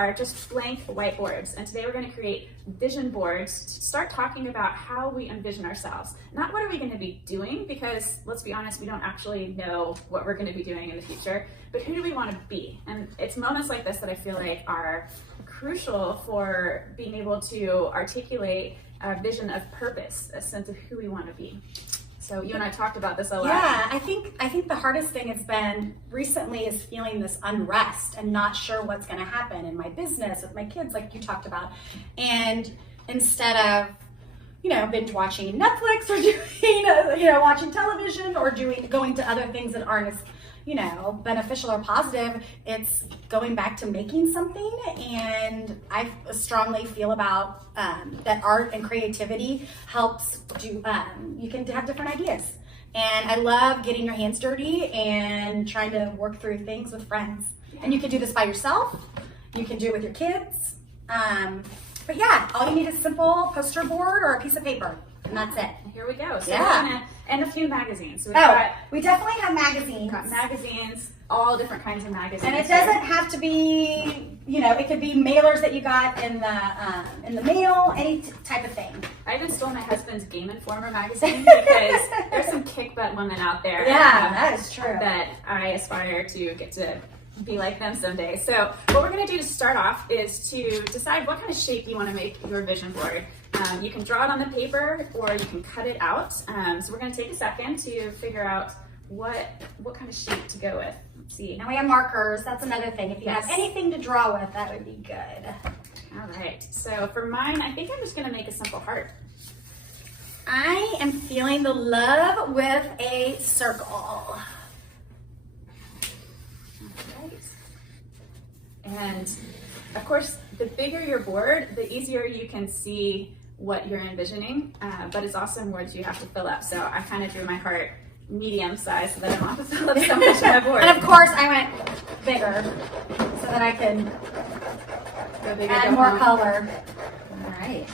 are just blank whiteboards, and today we're going to create vision boards to start talking about how we envision ourselves. Not what are we going to be doing, because let's be honest, we don't actually know what we're going to be doing in the future, but who do we want to be? And it's moments like this that I feel like are crucial for being able to articulate a vision of purpose, a sense of who we want to be. So you and I talked about this a lot. Yeah, I think the hardest thing has been recently is feeling this unrest and not sure what's going to happen in my business with my kids, like you talked about. And instead of, binge watching Netflix or doing, watching television or going to other things that aren't as, beneficial or positive, it's going back to making something. And I strongly feel about that art and creativity helps do, you can have different ideas. And I love getting your hands dirty and trying to work through things with friends. And you can do this by yourself. You can do it with your kids. But yeah, all you need is a simple poster board or a piece of paper. And that's it. Here we go. So yeah. And a few magazines. So we definitely have magazines. Got magazines, all different kinds of magazines. And it doesn't have to be, it could be mailers that you got in the mail, any type of thing. I even stole my husband's Game Informer magazine because there's some kick butt women out there. Yeah, that is true. That I aspire to get to be like them someday. So what we're going to do to start off is to decide what kind of shape you want to make your vision board. You can draw it on the paper or you can cut it out. So we're going to take a second to figure out what kind of shape to go with. Let's see. Now we have markers. That's another thing. If you have anything to draw with, that would be good. All right. So for mine, I think I'm just going to make a simple heart. I am feeling the love with a circle. And of course, the bigger your board, the easier you can see what you're envisioning, but it's also words you have to fill up. So I kind of drew my heart medium size so that I don't have to fill up so much of my board. And of course, I went bigger so that I can go bigger, add more color. All right.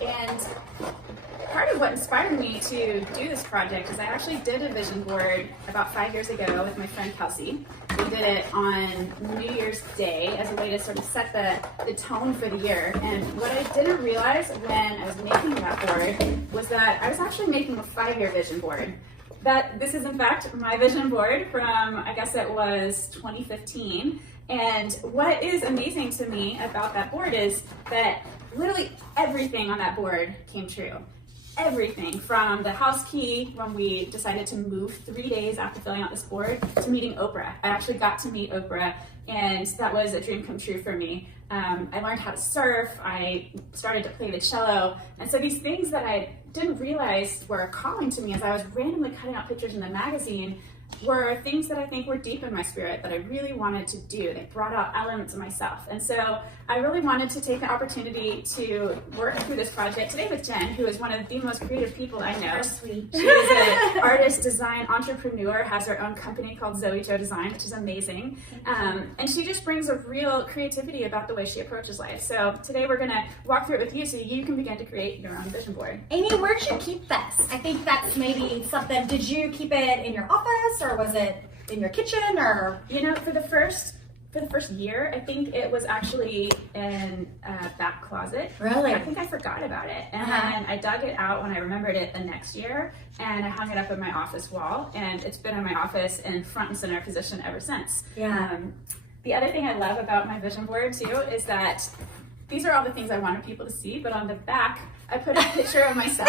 And part of what inspired me to do this project is I actually did a vision board about 5 years ago with my friend Kelsey. We did it on New Year's Day as a way to sort of set the tone for the year. And what I didn't realize when I was making that board was that I was actually making a 5-year vision board. That this is in fact my vision board from, I guess it was 2015. And what is amazing to me about that board is that literally everything on that board came true. Everything from the house key when we decided to move 3 days after filling out this board to meeting Oprah. I actually got to meet Oprah, and that was a dream come true for me. I learned how to surf, I started to play the cello, and so these things that I didn't realize were calling to me as I was randomly cutting out pictures in the magazine were things that I think were deep in my spirit that I really wanted to do. They brought out elements of myself. And so I really wanted to take the opportunity to work through this project today with Jen, who is one of the most creative people I know. Sweet. She is an artist, design, entrepreneur, has her own company called Zoe Jo Design, which is amazing. And she just brings a real creativity about the way she approaches life. So today we're gonna walk through it with you so you can begin to create your own vision board. Amy, where'd you keep this? I think that's maybe something, did you keep it in your office or was it in your kitchen or? For the first year, I think it was actually in a back closet. Really? I think I forgot about it. And then I dug it out when I remembered it the next year, and I hung it up in my office wall, and it's been in my office in front and center position ever since. Yeah. The other thing I love about my vision board too is that these are all the things I wanted people to see, but on the back, I put a picture of myself.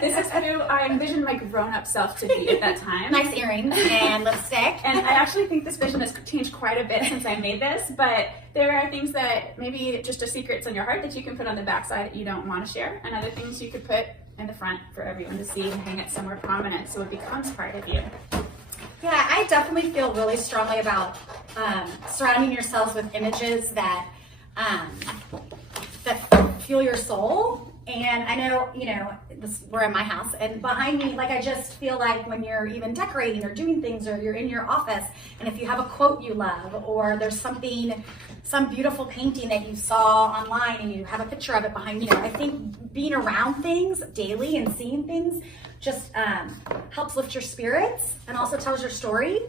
This is who I envisioned my grown-up self to be at that time. Nice earrings and lipstick. And I actually think this vision has changed quite a bit since I made this, but there are things that maybe just are secrets in your heart that you can put on the backside that you don't want to share, and other things you could put in the front for everyone to see and hang it somewhere prominent so it becomes part of you. Yeah, I definitely feel really strongly about surrounding yourselves with images that fuel your soul. And I know, we're in my house, and behind me, I just feel like when you're even decorating or doing things, or you're in your office, and if you have a quote you love, or there's some beautiful painting that you saw online and you have a picture of it behind you, I think being around things daily and seeing things just helps lift your spirits and also tells your story.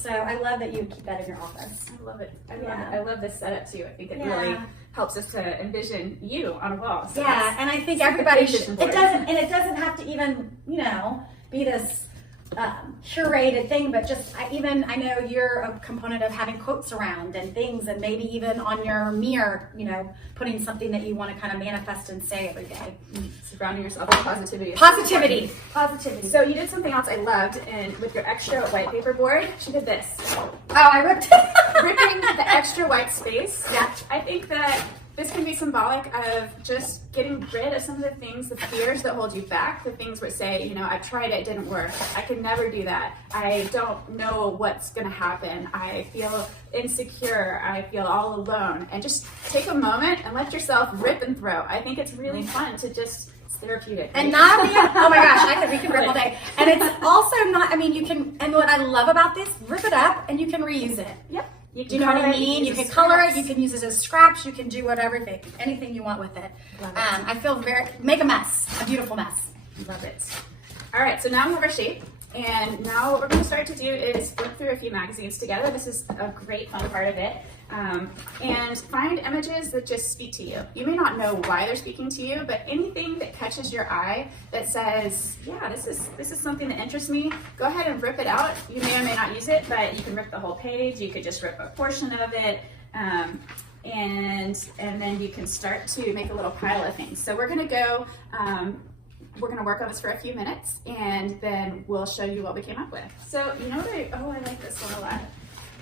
So I love that you keep that in your office. I love it. I love Yeah. it. I love this setup too. I think it Yeah. really helps us to envision you on a wall. So Yeah, and I think it's everybody a should. vision It board. doesn't have to even, be this curated thing, but just I know you're a component of having quotes around and things, and maybe even on your mirror, putting something that you want to kind of manifest and say every day. Surrounding yourself with positivity. Positivity. So you did something else I loved, and with your extra white paper board, she did this. Oh, I ripped it. Ripping the extra white space. Yeah. I think that this can be symbolic of just getting rid of some of the things, the fears that hold you back, the things where say, I tried it didn't work. I can never do that. I don't know what's going to happen. I feel insecure. I feel all alone. And just take a moment and let yourself rip and throw. I think it's really fun to just, it's therapeutic. And not be, oh my gosh, we can rip all day. And it's also not, you can, and what I love about this, rip it up and you can reuse it. Yep. Do you know what I mean? You can color it, you can use it as scraps, you can do whatever, anything you want with it. Love it. I feel make a mess, a beautiful mess. Love it. All right, so now we have our shape. And now what we're going to start to do is flip through a few magazines together. This is a great fun part of it. And find images that just speak to you. You may not know why they're speaking to you, but anything that catches your eye that says, yeah, this is something that interests me, go ahead and rip it out. You may or may not use it, but you can rip the whole page. You could just rip a portion of it. And then you can start to make a little pile of things. So we're going to go, we're going to work on this for a few minutes, and then we'll show you what we came up with. So what I like this one a lot.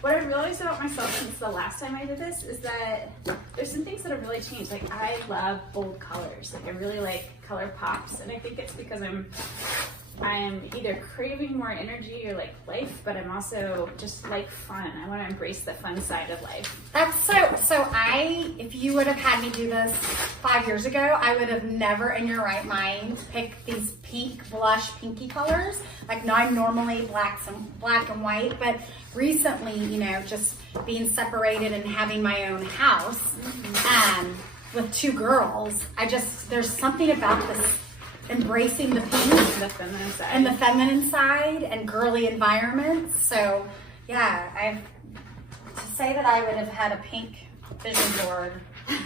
What I've realized about myself since the last time I did this is that there's some things that have really changed. Like, I love bold colors. Like, I really like color pops, and I think it's because I'm either craving more energy or like life, but I'm also just like fun. I want to embrace the fun side of life. That's so if you would have had me do this 5 years ago, I would have never in your right mind picked these pink blush pinky colors. Like, now I'm normally black and white, but recently, just being separated and having my own house, with 2 girls, there's something about this embracing the pink, The feminine side. and the feminine side and girly environments. So yeah, to say that I would have had a pink vision board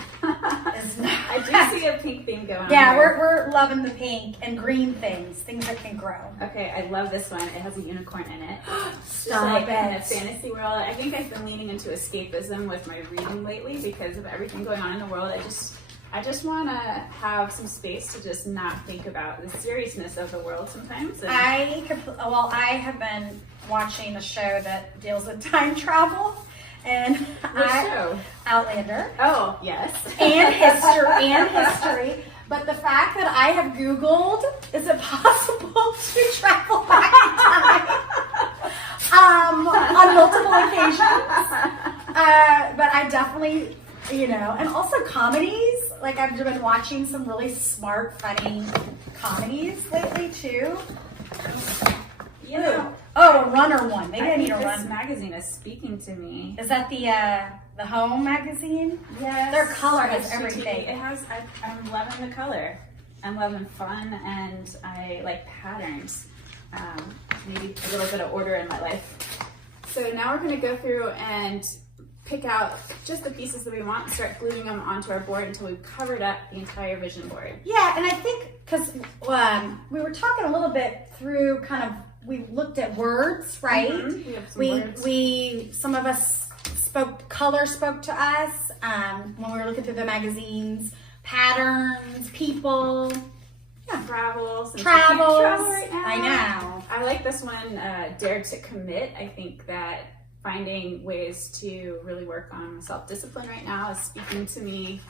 is not. I do see a pink thing going on. Yeah, here. we're loving the pink and green things that can grow. Okay, I love this one. It has a unicorn in it. Stop like it. in a fantasy world. I think I've been leaning into escapism with my reading lately because of everything going on in the world. I just want to have some space to just not think about the seriousness of the world sometimes. And I have been watching a show that deals with time travel, and show? Outlander. Oh, yes. and history. But the fact that I have Googled, is it possible to travel back in time? On multiple occasions. But I definitely, and also comedies. Like, I've been watching some really smart, funny comedies lately too. Oh, a runner one. Maybe I need a this run. magazine is speaking to me. Is that the Home magazine? Yes. Their color has HGTV. everything. It has. I'm loving the color. I'm loving fun, and I like patterns. Maybe a little bit of order in my life. So now we're going to go through and pick out just the pieces that we want and start gluing them onto our board until we've covered up the entire vision board. Yeah, and I think because we were talking a little bit through we looked at words, right? Mm-hmm. We have some words. Some of us color spoke to us when we were looking through the magazines, patterns, people. Yeah. Travels. Travels. Travel right now. I know. I like this one, Dare to Commit. I think that finding ways to really work on self-discipline right now is speaking to me.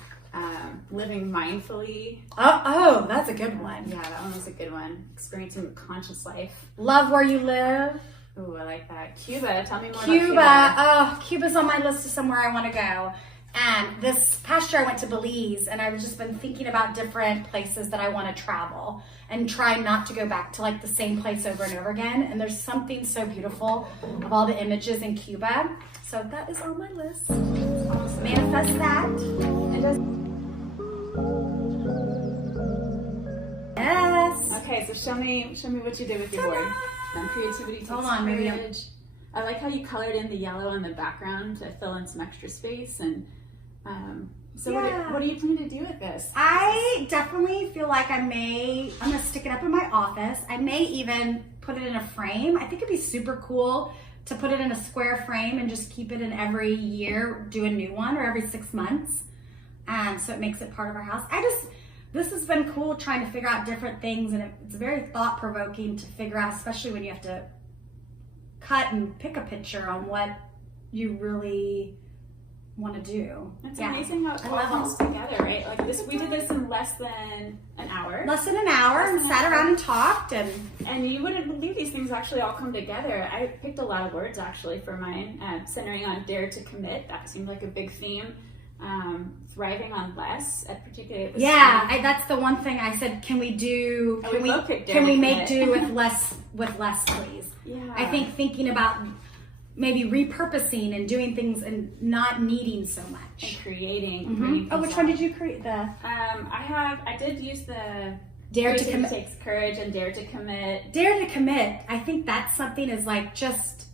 Living mindfully. Oh, that's a good one. Yeah, that one was a good one. Experiencing a conscious life. Love where you live. Ooh, I like that. Cuba. Tell me more about Cuba. Oh, Cuba's on my list of somewhere I want to go. And this past year I went to Belize, and I've just been thinking about different places that I want to travel and try not to go back to the same place over and over again. And there's something so beautiful of all the images in Cuba. So that is on my list. Awesome. Manifest that. And just... Yes. Okay, so show me what you did with your board. Creativity takes Hold on, maybe courage. I like how you colored in the yellow in the background to fill in some extra space. And so what do you plan to do with this? I definitely feel like I'm gonna stick it up in my office. I may even put it in a frame. I think it'd be super cool to put it in a square frame and just keep it in every year, do a new one, or every 6 months. So it makes it part of our house. This has been cool trying to figure out different things, and it's very thought-provoking to figure out, especially when you have to cut and pick a picture on what you really want to do. It's amazing how it all comes together, right? Like this, we did this in less than an hour. Less than an hour, and sat around and talked, and you wouldn't believe these things actually all come together. I picked a lot of words actually for mine, centering on dare to commit. That seemed like a big theme. Thriving on less, particularly. That's the one thing I said. Can we make do with less, please? Yeah. I think thinking about maybe repurposing and doing things and not needing so much. And creating. Mm-hmm. Which one did you create? I did use the Dare to Commit. Takes courage and Dare to Commit. Dare to Commit. I think that's something is like just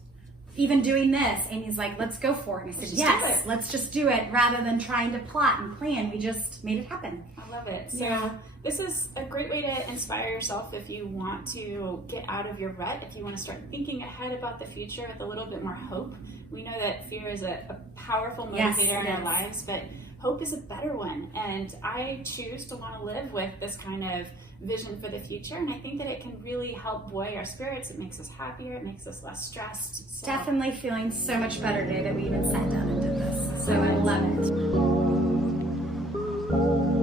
even doing this. And he's like, let's go for it. And I said, yes, let's just do it rather than trying to plot and plan. We just made it happen. I love it. So this is a great way to inspire yourself if you want to get out of your rut, if you want to start thinking ahead about the future with a little bit more hope. We know that fear is a powerful motivator in our lives, but hope is a better one. And I choose to want to live with this kind of vision for the future, and I think that it can really help buoy our spirits. It makes us happier, it makes us less stressed. So. Definitely feeling so much better today that we even sat down and did this. So I love it.